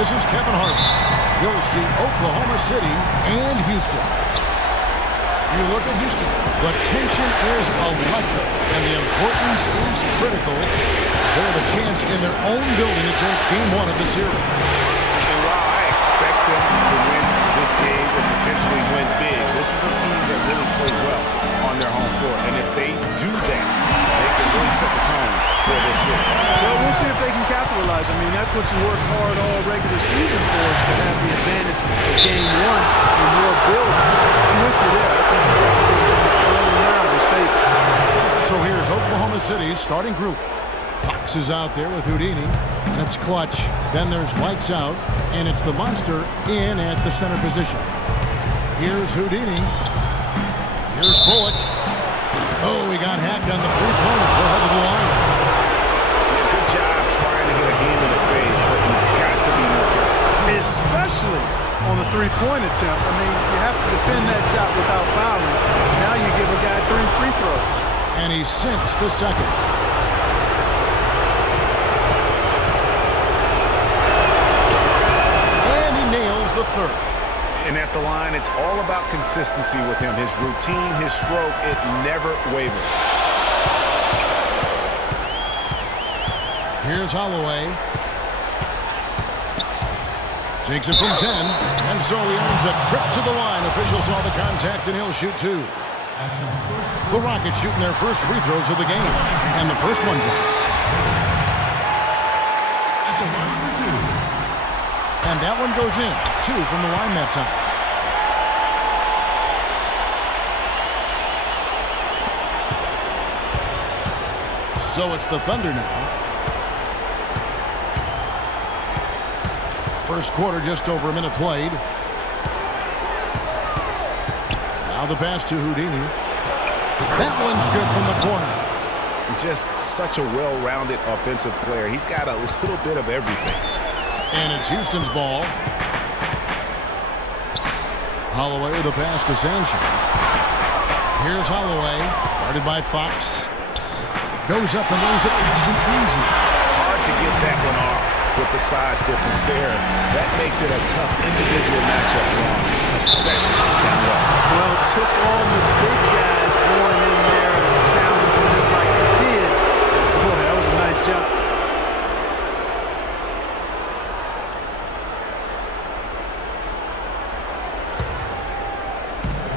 This is Kevin Harlan. You'll see Oklahoma City and Houston. You look at Houston. The tension is electric, and the importance is critical. They have a chance in their own building to take game one of the series. And while I expect them to win this game and potentially win big, this is a team that really plays well on their home court. And if they do that, they can really set the tone for this series. Well, we'll see if they can capitalize. I mean, that's what you worked hard all regular season for, is to have the advantage of game one in your building. I'm with you there. I think you have to give them early now as favorites. So here's Oklahoma City's starting group. Fox is out there with Houdini, and it's Clutch. Then there's Lights Out, and it's the Monster in at the center position. Here's Houdini. Here's Bullock. Oh, he got hacked on the three-pointer. Go ahead to the line. Good job trying to get a hand in the face, but you've got to be more careful. Especially on the three-point attempt. I mean, you have to defend that shot without fouling. Now you give a guy 3 free throws. And he sinks the second. And he nails the third. And at the line, it's all about consistency with him. His routine, his stroke, it never wavers. Here's Holloway. Takes it from 10. And so he earns a trip to the line. Officials saw the contact, and he'll shoot two. The Rockets shooting their first free throws of the game. And the first one goes. And that one goes in. 2 from the line that time. So it's the Thunder now. First quarter, just over a minute played. Now the pass to Houdini. That one's good from the corner. Just such a well-rounded offensive player. He's got a little bit of everything. And it's Houston's ball. Holloway with a pass to Sanchez. Here's Holloway, guarded by Fox. Goes up and lays it easy. Hard to get that one off with the size difference there. That makes it a tough individual matchup for him, especially down low. Well, took on the big guys going in there and challenging them like he did. Boy, that was a nice job.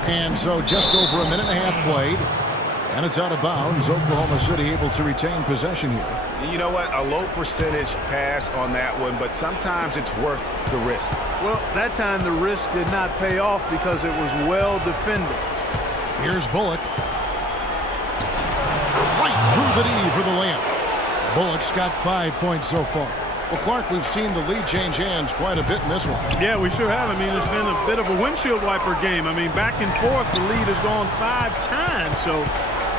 And so just over a minute and a half played. And it's out of bounds. Oklahoma City able to retain possession here. You know what? A low percentage pass on that one, but sometimes it's worth the risk. Well, that time the risk did not pay off because it was well defended. Here's Bullock. Right through the knee for the layup. Bullock's got 5 points so far. Well, Clark, we've seen the lead change hands quite a bit in this one. Yeah, we sure have. I mean, it's been a bit of a windshield wiper game. I mean, back and forth, the lead has gone 5 times, so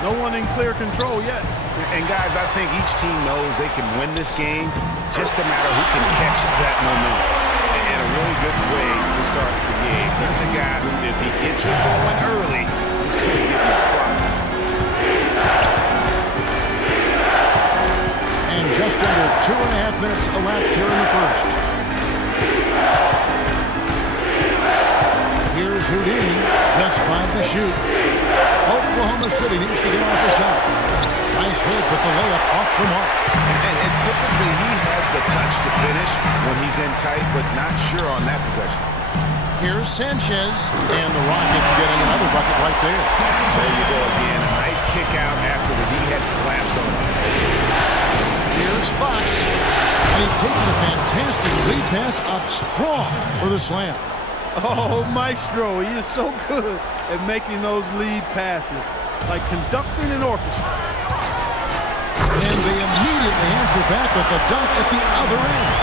no one in clear control yet. And, guys, I think each team knows they can win this game, just a matter who can catch that momentum. And a really good way to start the game. He's a guy who, if he gets it going early, he's going to give you problems. And just under 2.5 minutes elapsed here in the first. Here's Houdini. Just 5 to shoot. Oklahoma City needs to get off a shot. Nice fake, but the layup off the mark. And typically he has the touch to finish when he's in tight, but not sure on that possession. Here's Sanchez. And the Rockets getting another bucket right there. There you go again. A nice kick out after the knee had collapsed on him. Here's Fox. And he takes a fantastic lead pass up strong for the slam. Oh, Maestro, he is so good at making those lead passes, like conducting an orchestra. And they immediately answer back with the dunk at the other end.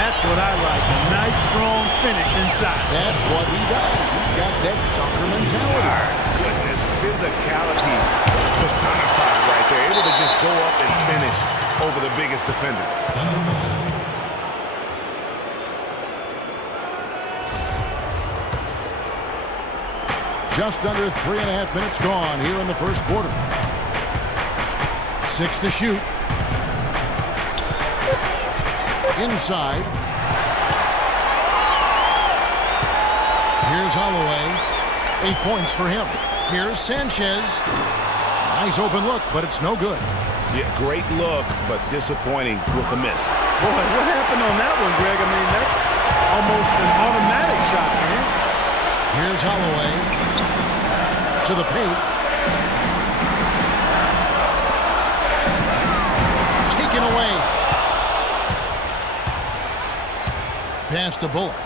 That's what I like, a nice, strong finish inside. That's what he does. He's got that dunker mentality. My goodness, physicality personified right there. Able to just go up and finish over the biggest defender. Just under 3.5 minutes gone here in the first quarter. 6 to shoot. Inside. Here's Holloway. 8 points for him. Here's Sanchez. Nice open look, but it's no good. Yeah, great look, but disappointing with the miss. Boy, what happened on that one, Greg? I mean, that's almost an automatic shot for him. Here's Holloway to the paint. Taken away. Pass to Bullock.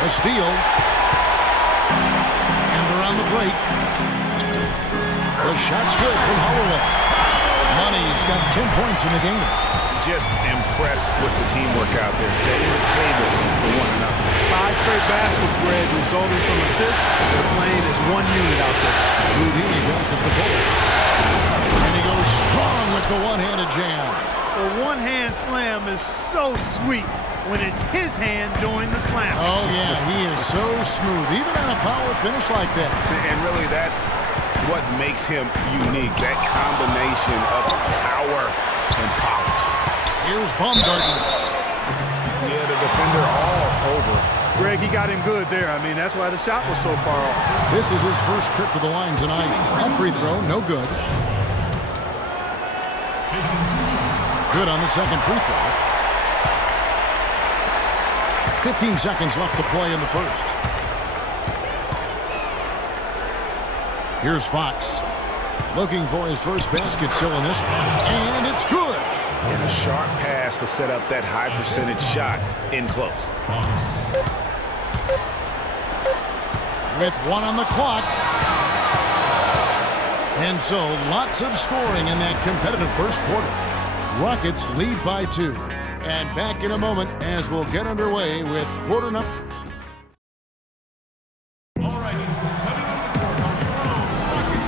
A steal. And they're on the break. The shot's good from Holloway. Money's got 10 points in the game. Just impressed with the teamwork out there, setting the table for one another. 5 straight baskets, Greg, resulting from assists. They're playing as one unit out there. Houdini does it to Bullock. And he goes strong with the one-handed jam. The one-hand slam is so sweet when it's his hand doing the slam. Oh, yeah, he is so smooth, even on a power finish like that. And really, that's what makes him unique, that combination of power and polish. Here's Baumgartner. Yeah, the defender all over. Greg, he got him good there. I mean, that's why the shot was so far off. This is his first trip to the line tonight. That free throw, no good. Good on the second free throw. 15 seconds left to play in the first. Here's Fox. Looking for his first basket still in this one. And it's good. And a sharp pass to set up that high percentage shot in close. With 1 on the clock. And so lots of scoring in that competitive first quarter. Rockets lead by 2. And back in a moment as we'll get underway with quarter number.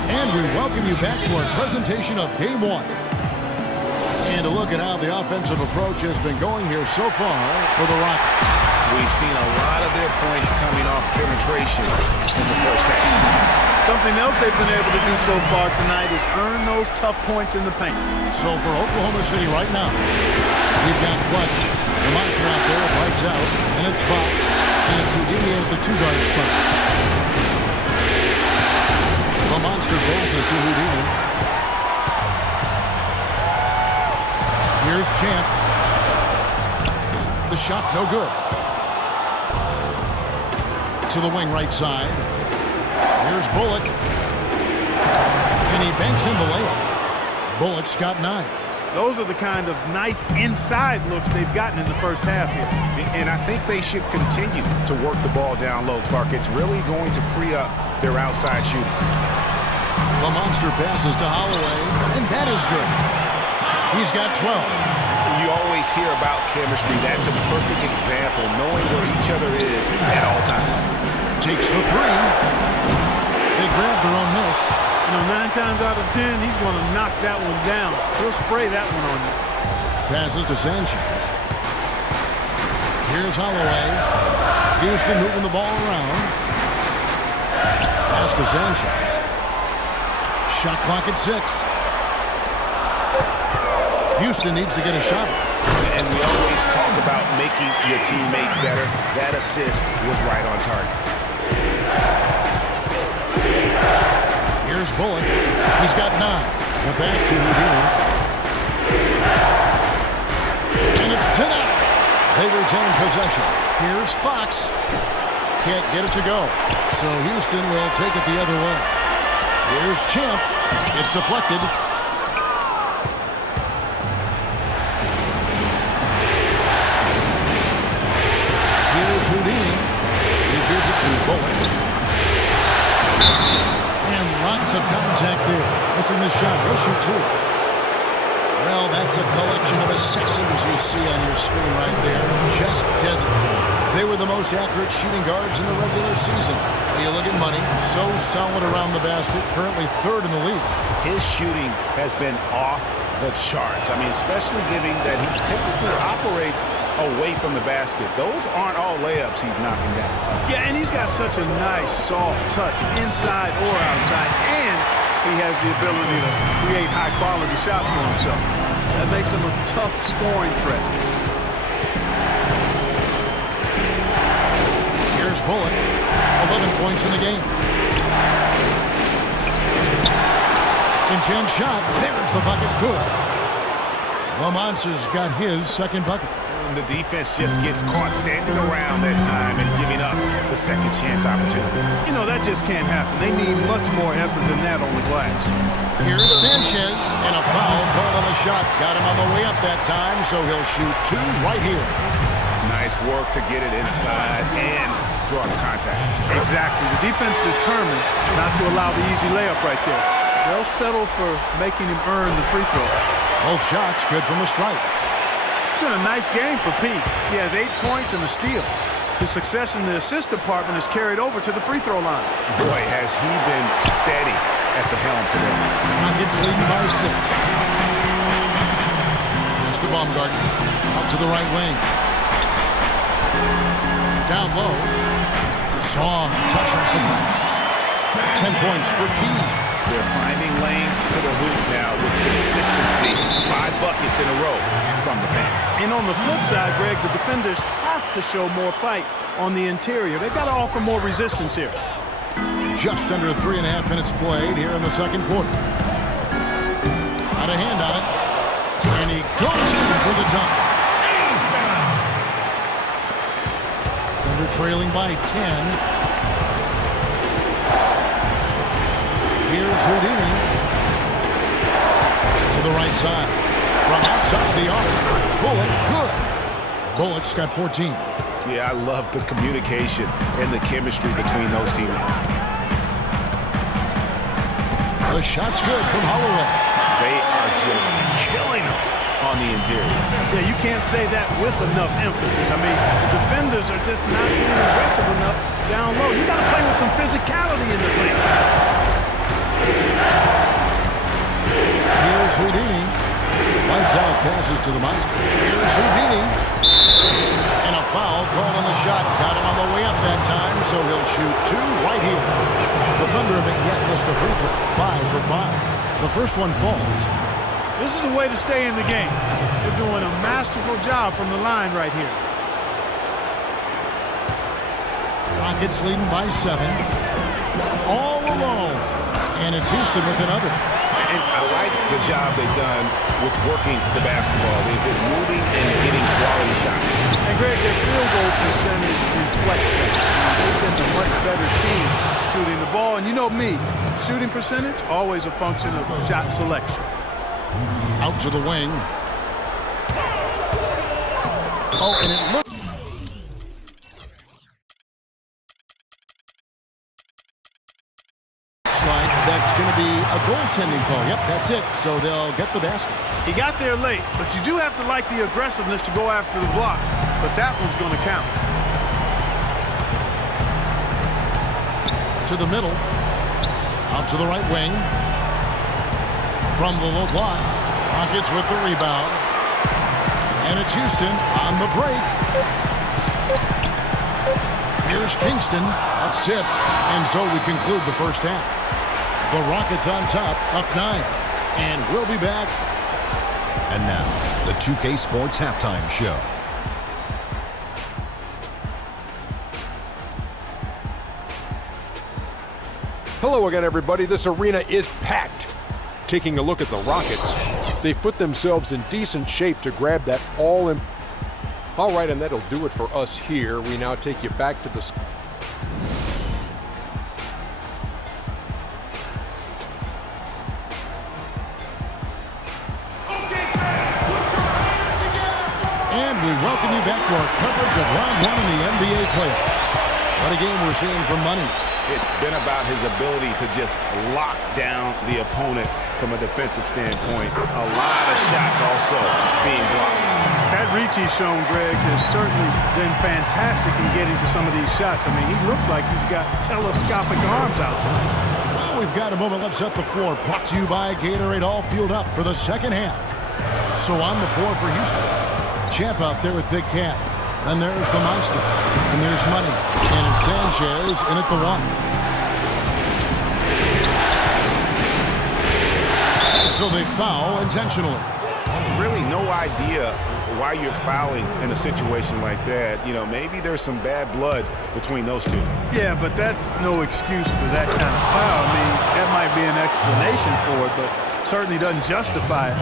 And we welcome you back to our presentation of Game 1. And a look at how the offensive approach has been going here so far for the Rockets. We've seen a lot of their points coming off penetration in the first half. Something else they've been able to do so far tonight is earn those tough points in the paint. So for Oklahoma City right now, we've got Clutch. The monster out there lights out, and it's Fox. And it's Houdini at the 2-guard spot. The monster passes to Houdini. Here's Champ. The shot no good. To the wing right side. Here's Bullock. And he banks in the layup. Bullock's got 9. Those are the kind of nice inside looks they've gotten in the first half here. And I think they should continue to work the ball down low, Clark. It's really going to free up their outside shooting. The monster passes to Holloway, and that is good. He's got 12. You always hear about chemistry. That's a perfect example, knowing where each other is at all times. Takes the 3. They grab their own miss. You know, 9 times out of 10, he's going to knock that one down. He'll spray that one on you. Passes to Sanchez. Here's Holloway. Houston moving the ball around. Pass to Sanchez. Shot clock at 6. Houston needs to get a shot. And we always talk about making your teammate better. That assist was right on target. Here's Bullock. He's got 9. The pass to Houdini. And it's denied. They retain possession. Here's Fox. Can't get it to go. So Houston will take it the other way. Here's Champ. It's deflected. Here's Houdini. He gives it to Bullock. And lots of contact there. Missing the shot. He'll shoot 2. Well, that's a collection of assassins you see on your screen right there. Just deadly. They were the most accurate shooting guards in the regular season. You look at Money, so solid around the basket, currently 3rd in the league. His shooting has been off the charts. I mean, especially given that he typically operates away from the basket. Those aren't all layups he's knocking down. Yeah, and he's got such a nice, soft touch inside or outside, and he has the ability to create high-quality shots for himself. That makes him a tough scoring threat. Bullock. 11 points in the game. Second chance shot. There's the bucket. Good. The Monsters got his second bucket. And the defense just gets caught standing around that time and giving up the second chance opportunity. You know, that just can't happen. They need much more effort than that on the glass. Here's Sanchez, and a foul called on the shot. Got him on the way up that time, so he'll shoot two right here. Nice work to get it inside and draw the contact. Exactly. The defense determined not to allow the easy layup right there. They'll settle for making him earn the free throw. Both shots good from the stripe. It's been a nice game for Pete. He has 8 points and a steal. His success in the assist department is carried over to the free throw line. Boy, has he been steady at the helm today. Rockets leading by 6. Mr. Baumgartner out to the right wing. Down low. Soft touch off the glass. 10 points for Pete. They're finding lanes to the hoop now with consistency. 5 buckets in a row from the paint. And on the flip side, Greg, the defenders have to show more fight on the interior. They've got to offer more resistance here. Just under 3.5 minutes played here in the second quarter. Got a hand on it. And he goes in for the dunk. Thunder trailing by 10. Here's Houdini. To the right side. From outside the arc. Bullock, good. Bullock's got 14. Yeah, I love the communication and the chemistry between those teammates. The shot's good from Holloway. They are just killing them on the interior. Yeah, you can't say that with enough emphasis. I mean, the defenders are just not being aggressive enough down low. You got to play with some physicality in the paint. Here's Houdini. Lights out, passes to the Monster. Here's Houdini. And a foul called on the shot. Got him on the way up that time, so he'll shoot 2 right here. The Thunder haven't yet missed a free throw. 5 for 5. The first one falls. This is the way to stay in the game. They're doing a masterful job from the line right here. Rockets leading by 7. All alone. And it's Houston with another. And I like the job they've done with working the basketball. They've been moving and getting quality shots. And Greg, their field goal percentage reflects that. They've been a much better team shooting the ball. And you know me, shooting percentage, always a function of shot selection. Out to the wing. Oh, and it looks like that's going to be a goaltending call. Yep, that's it. So they'll get the basket. He got there late, but you do have to like the aggressiveness to go after the block. But that one's going to count. To the middle. Out to the right wing. From the low block. Rockets with the rebound. And it's Houston on the break. Here's Kingston. That's tipped. And so we conclude the first half. The Rockets on top, up 9. And we'll be back. And now, the 2K Sports Halftime Show. Hello again, everybody. This arena is packed. Taking a look at the Rockets, they've put themselves in decent shape to grab that all right, and that'll do it for us here. We now take you back to the... And we welcome you back to our coverage of round 1 in the NBA playoffs. What a game we're seeing from Money. It's been about his ability to just lock down the opponent from a defensive standpoint. A lot of shots also being blocked. That reach he's shown, Greg, has certainly been fantastic in getting to some of these shots. I mean, he looks like he's got telescopic arms out there. Well, we've got a moment. Let's set the floor. Brought to you by Gatorade. All fueled up for the second half. So on the floor for Houston. Champ out there with Big Cat. Then there's the Monster. And there's Money. And it's Sanchez in at the 1. So they foul intentionally. really no idea why you're fouling in a situation like that. You know, maybe there's some bad blood between those two. Yeah, but that's no excuse for that kind of foul. I mean, that might be an explanation for it, but certainly doesn't justify it.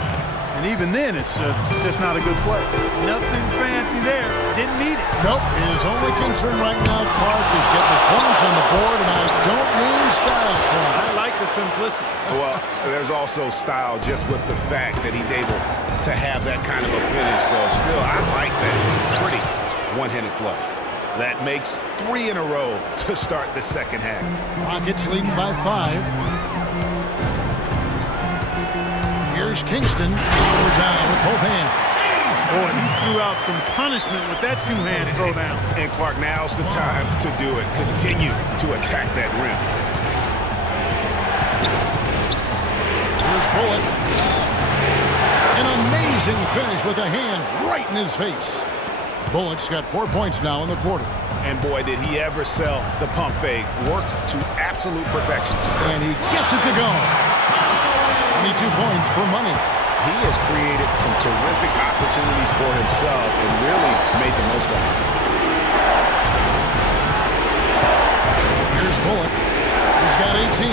And even then, it's just not a good play. Nothing fancy there. Didn't need it. Nope. His only concern right now, Clark, is getting the points on the board, and I don't mean style points. I like the simplicity. Well, there's also style just with the fact that he's able to have that kind of a finish, though. Still, I like that pretty one-handed flush. That makes 3 in a row to start the second half. Rockets leading by 5. Here's Kingston, powered down with both hands. Boy, he threw out some punishment with that two-hand throwdown. And Clark, now's the time to do it. Continue to attack that rim. Here's Bullock. An amazing finish with a hand right in his face. Bullock's got 4 points now in the quarter. And boy, did he ever sell the pump fake. Worked to absolute perfection. And he gets it to go. 22 points for money. He has created some terrific opportunities for himself and really made the most of it. Here's Bullock. He's got 18.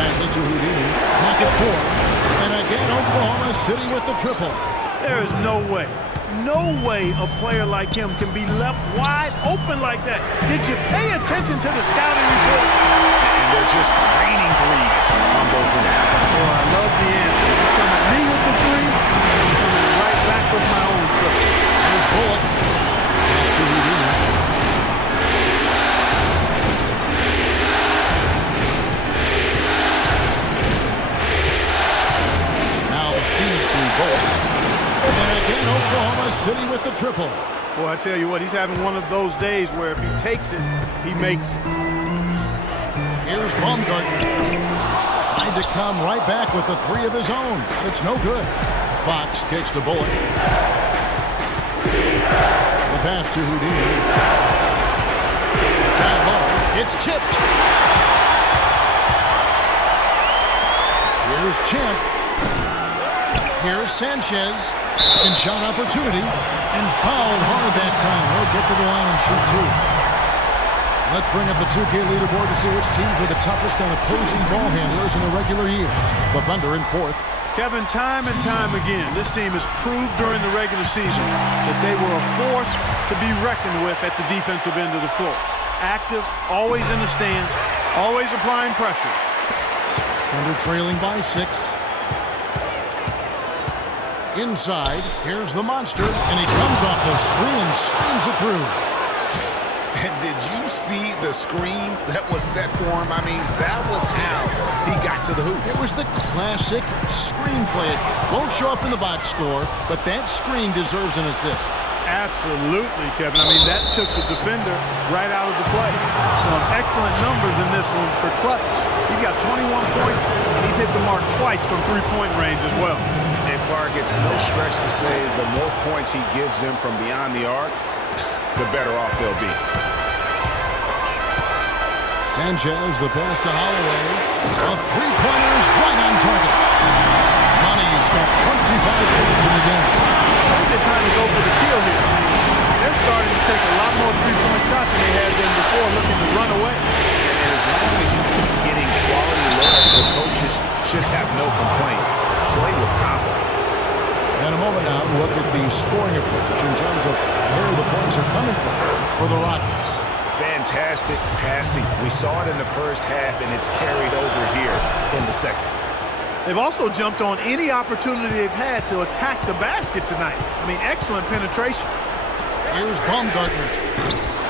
Passes to Houdini. Clock at 4. And again, Oklahoma City with the triple. There is no way a player like him can be left wide open like that. Did you pay attention to the scouting report? And they're just raining threes on both ends. Oh, I love the answer. You come at me with the three, I'm coming right back with my own triple. Here's Bullock. Pass to Houdini. Now the feed to Bullock. And again, Oklahoma City with the triple. Boy, I tell you what, he's having one of those days where if he takes it, he makes it. Here's Baumgartner. Trying to come right back with the 3 of his own. But it's no good. Fox kicks to Bullock. The pass to Houdini. Down low. It's tipped. Here's Champ. Here's Sanchez. Second shot opportunity. And fouled hard that time. He'll get to the line and shoot 2. Let's bring up the 2K leaderboard to see which teams were the toughest on opposing ball handlers in the regular year. The Thunder in 4th. Kevin, time and time again, this team has proved during the regular season that they were a force to be reckoned with at the defensive end of the floor. Active, always in the stands, always applying pressure. Thunder trailing by 6. Inside, here's the monster, and he comes off the screen and slams it through. And did you see the screen that was set for him? I mean, that was how he got to the hoop. It was the classic screenplay. It won't show up in the box score, but that screen deserves an assist. Absolutely, Kevin. I mean, that took the defender right out of the play. Some excellent numbers in this one for Clutch. He's got 21 points, and he's hit the mark twice from three-point range as well. And Clark, it's no stretch to say the more points he gives them from beyond the arc, the better off they'll be. Sanchez, the pass to Holloway. A three-pointer is right on target. Money's got 25 points in the game. I think they're trying to go for the kill here. They're starting to take a lot more three-point shots than they had been before, looking to run away. And as long as you keep getting quality looks, the coaches should have no complaints. Play with confidence. And a moment now, look at the scoring approach in terms of where the points are coming from for the Rockets. Fantastic passing. We saw it in the first half, and it's carried over here in the second. They've also jumped on any opportunity they've had to attack the basket tonight. I mean, excellent penetration. Here's Baumgartner.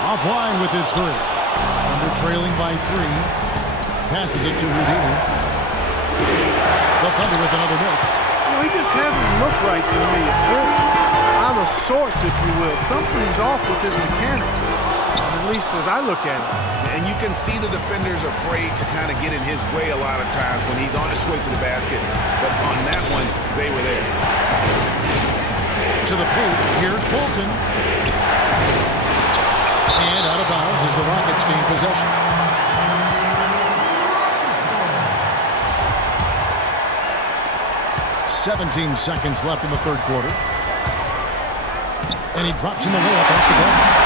Offline with his 3. Under trailing by 3. Passes it to Houdini. The Thunder with another miss. You know, he just hasn't looked right to me. Out of sorts, if you will. Something's off with his mechanics, at least as I look at it. And you can see the defenders afraid to kind of get in his way a lot of times when he's on his way to the basket. But on that one, they were there. To the pool, here's Bolton. And out of bounds as the Rockets gain possession. 17 seconds left in the third quarter. And he drops in the layup off the glass.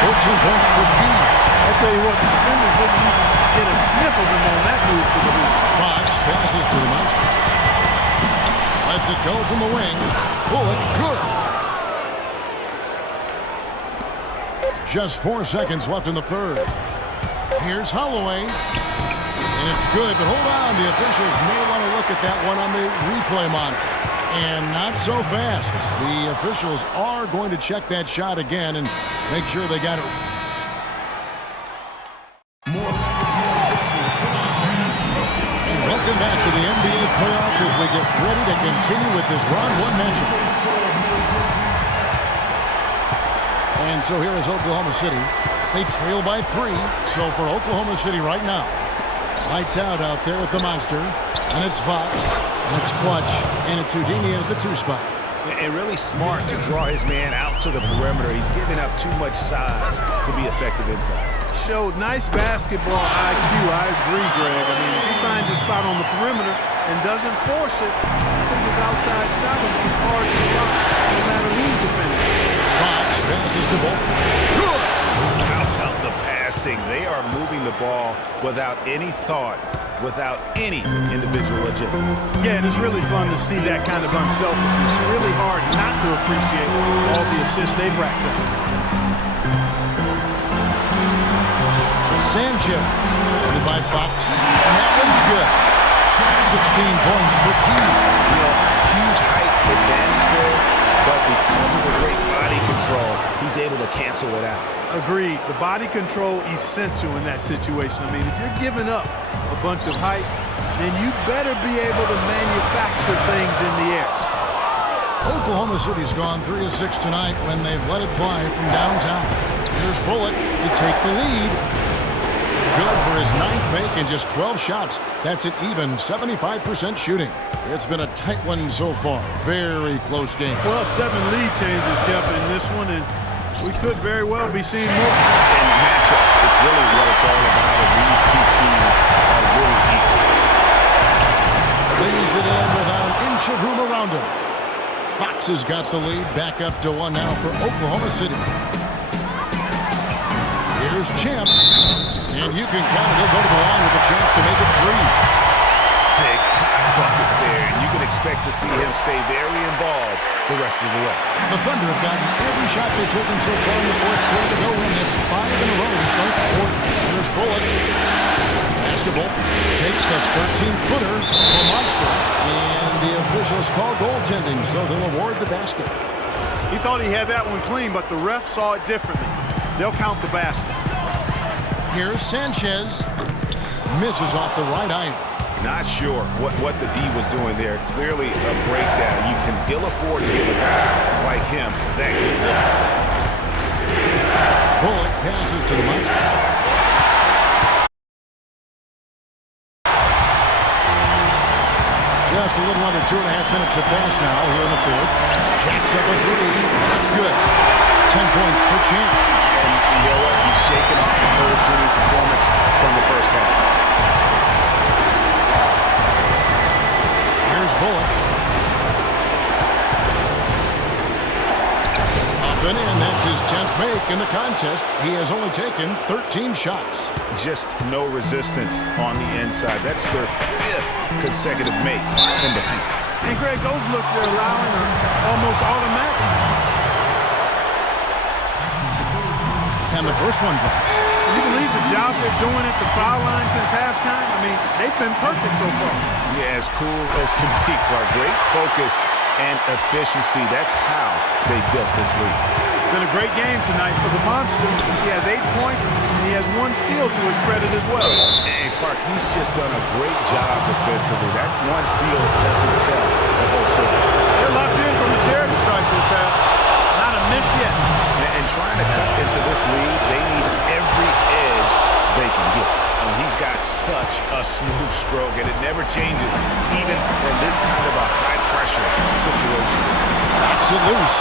14 points for P. I'll tell you what, the defenders didn't even get a sniff of him on that move to the hoop. Fox passes to the monster. Lets it go from the wing. Bullock, good. Just 4 seconds left in the third. Here's Holloway. And it's good, but hold on. The officials may want to look at that one on the replay monitor. And not so fast. The officials are going to check that shot again and make sure they got it. And welcome back to the NBA playoffs as we get ready to continue with this round one matchup. And so here is Oklahoma City. They trail by 3. So for Oklahoma City right now, lights out there with the monster. And it's Fox. And it's Clutch. And it's Houdini at the 2 spot. And really smart to draw his man out to the perimeter. He's giving up too much size to be effective inside. Showed nice basketball IQ. I agree, Greg. I mean, if he finds a spot on the perimeter and doesn't force it, I think his outside shot will be hard to block no matter who's defending. Fox passes the ball. Good! How about the passing? They are moving the ball without any thought, without any individual agendas. Yeah, and it's really fun to see that kind of unselfishness. It's really hard not to appreciate all the assists they've racked up. Sanchez, headed by Fox. And that one's good. 16 points for P. You know, huge height advantage there, but because of the great body control, he's able to cancel it out. Agreed. The body control essential in that situation. I mean, if you're giving up a bunch of height, then you better be able to manufacture things in the air. Oklahoma City's gone 3 of 6 tonight when they've let it fly from downtown. Here's Bullock to take the lead. Good for his 9th make and just 12 shots. That's an even 75% shooting. It's been a tight one so far. Very close game. Well, 7 lead changes kept in this one, and we could very well be seeing more. And matchups, it's really what it's all about. And these two teams are really equal. Lays it in without an inch of room around him. Fox has got the lead. Back up to 1 now for Oklahoma City. Here's Champ. And you can count it. He'll go to the line with a chance to make it 3. Big time bucket there, and you can expect to see him stay very involved the rest of the way. The Thunder have gotten every shot they've taken so far in the fourth quarter to go in. That's 5 in a row to start the quarter. Here's Bullock. Basketball takes the 13-footer for Monster. And the officials call goaltending, so they'll award the basket. He thought he had that one clean, but the ref saw it differently. They'll count the basket. Here's Sanchez. Misses off the right iron. Not sure what the D was doing there. Clearly a breakdown. You can ill afford to give a guy like him that good look. Bullock passes to the monster. Just a little under 2.5 minutes have passed now here in the fourth. Jacks up a 3. That's good. 10 points for Champ. And you know what? He's shaking off the cold shooting performance from the first half. Here's Bullock. Up and in. That's his 10th make in the contest. He has only taken 13 shots. Just no resistance on the inside. That's their 5th consecutive make in the paint. And Greg, those looks they're allowing are almost automatic. And the first one drops. Can you believe the job they're doing at the foul line since halftime? I mean, they've been perfect so far. Yeah, as cool as can be, Clark. Great focus and efficiency. That's how they built this lead. Been a great game tonight for the Monster. He has 8 points, and he has 1 steal to his credit as well. And Clark, he's just done a great job defensively. That 1 steal doesn't tell the whole story. They're locked in from the charity stripe this half. Not a miss yet. And trying to cut into this lead, they need every edge they can get. And he's got such a smooth stroke, and it never changes, even in this kind of a high-pressure situation. Knocks it loose.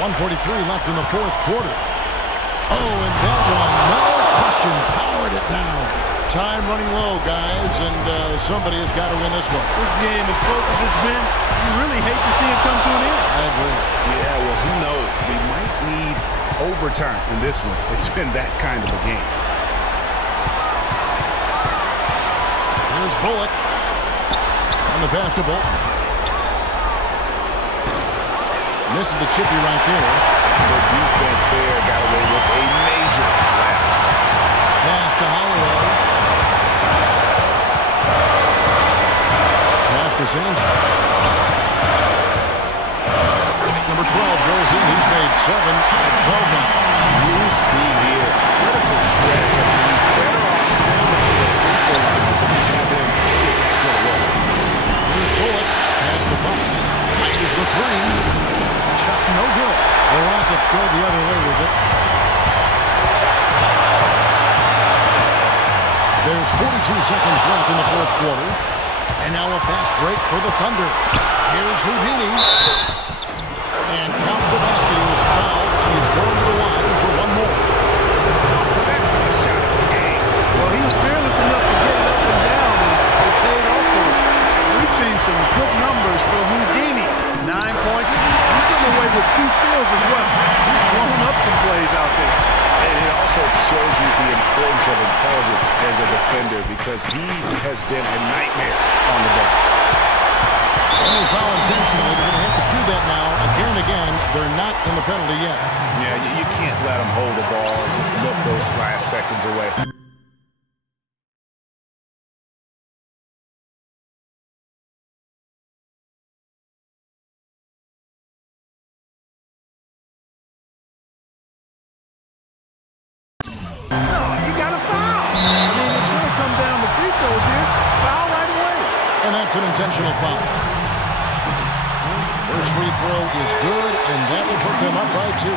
1:43 left in the fourth quarter. Oh, and that one, no question, powered it down. Time running low, guys, and somebody has got to win this one. This game, as close as it's been, you really hate to see it come to an end. I agree. Yeah, well, who knows? We might need overtime in this one. It's been that kind of a game. Here's Bullock on the pass to Bolton. Misses the chippy right there. The defense there got away with a major lapse. Pass to Holloway. Pass to Sanchez. Number 12 goes in. He's made 7 out of 12 now. Loose D here. Critical stretch. I mean, he's better off sending it to the free throw lines and have him get that good away. Here's Bullock. Pass to Fox. Fires the 3. Shot no good. The Rockets go the other way with it. There's 42 seconds left in the fourth quarter. And now a fast break for the Thunder. Here's Houdini. And count the basket. He was fouled. And he's going to the line for one more. That's the shot of the game. Well, he was fearless enough to get it up and down, and it paid off for him. We've seen some good numbers for Houdini. 9 points. He's getting away with 2 steals as well. He's blowing up some plays out there. And it also shows you the importance of intelligence as a defender because he has been a nightmare on the bench. And they foul intentionally. They're going to have to do that now again and again. They're not in the penalty yet. Yeah, you can't let them hold the ball and just milk those last seconds away. You got a foul. I mean, it's going to come down to free throws here. It's foul right away. And that's an intentional foul. First free throw is good, and that will put them up by 2.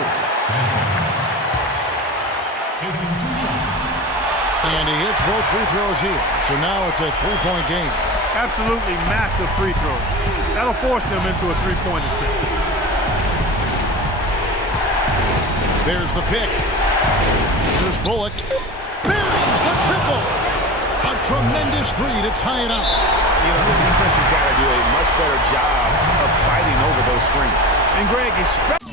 And he hits both free throws here. So now it's a 3-point game. Absolutely massive free throw. That'll force them into a 3-point attempt. There's the pick. Here's Bullock. Buries the triple. A tremendous 3 to tie it up. You know, the defense has got to do a much better job of fighting over those screens. And Greg, especially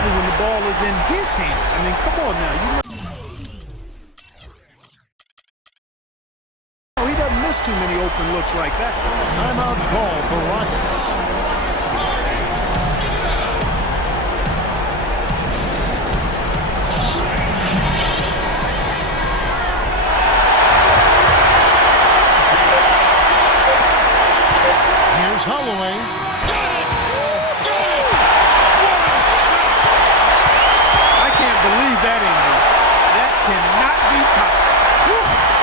when the ball is in his hands. I mean, come on now. You know he doesn't miss too many open looks like that. Timeout call for Rockets. Here's Holloway. I can't believe that injury. That cannot be topped.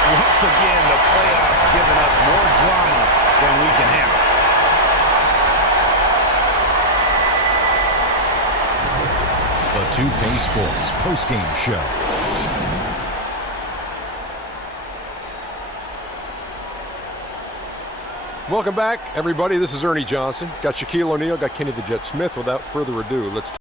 Once again, the playoffs giving us more drama than we can handle. The 2K Sports postgame show. Welcome back, everybody. This is Ernie Johnson. Got Shaquille O'Neal, got Kenny the Jet Smith. Without further ado, let's